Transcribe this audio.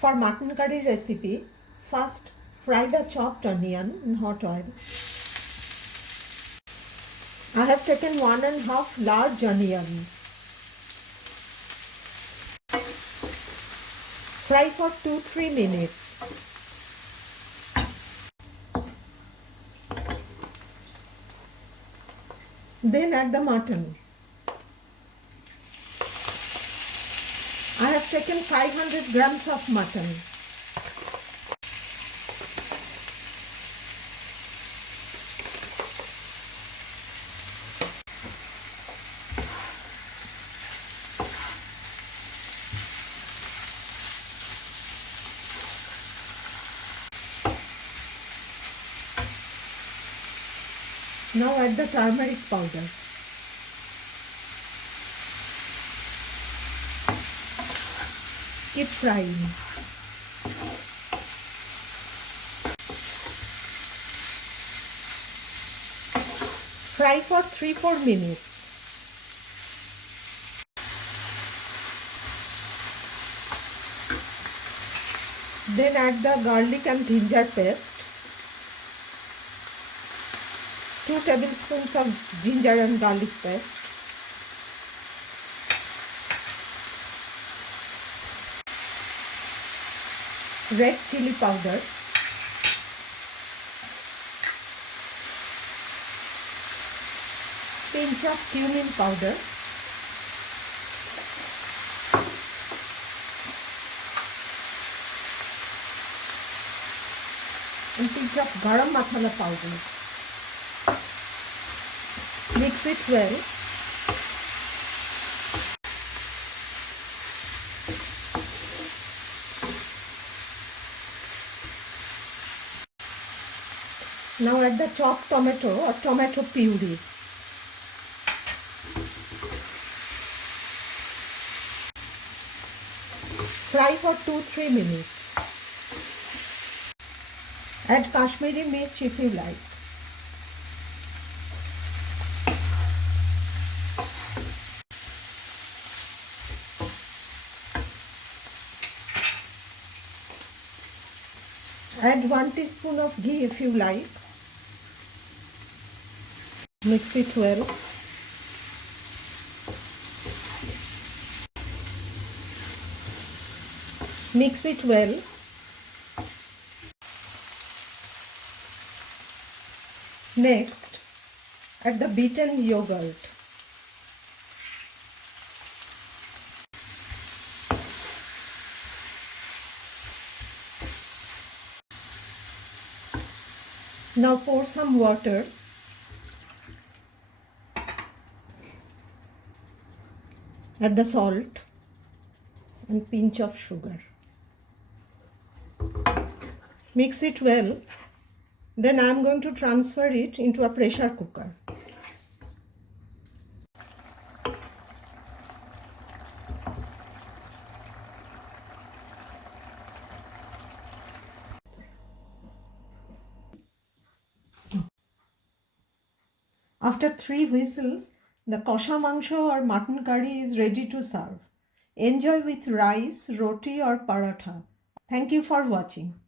For mutton curry recipe, first fry the chopped onion in hot oil. I have taken 1.5 large onions. Fry for 2-3 minutes. Then add the mutton. I have taken 500 grams of mutton. Now add the turmeric powder. Keep frying. Fry for 3-4 minutes. Then add the garlic and ginger paste. 2 tablespoons of ginger and garlic paste. Red chili powder. Pinch of cumin powder. And pinch of garam masala powder. Mix it well. Now add the chopped tomato or tomato puree. Fry for 2-3 minutes. Add Kashmiri mirch if you like. Add 1 teaspoon of ghee if you like. Mix it well. Mix it well. Next, add the beaten yogurt. Now pour some water. Add the salt and pinch of sugar. Mix it well. Then I am going to transfer it into a pressure cooker. After 3 whistles, the Kosha Mangsho or mutton curry is ready to serve. Enjoy with rice, roti or paratha. Thank you for watching.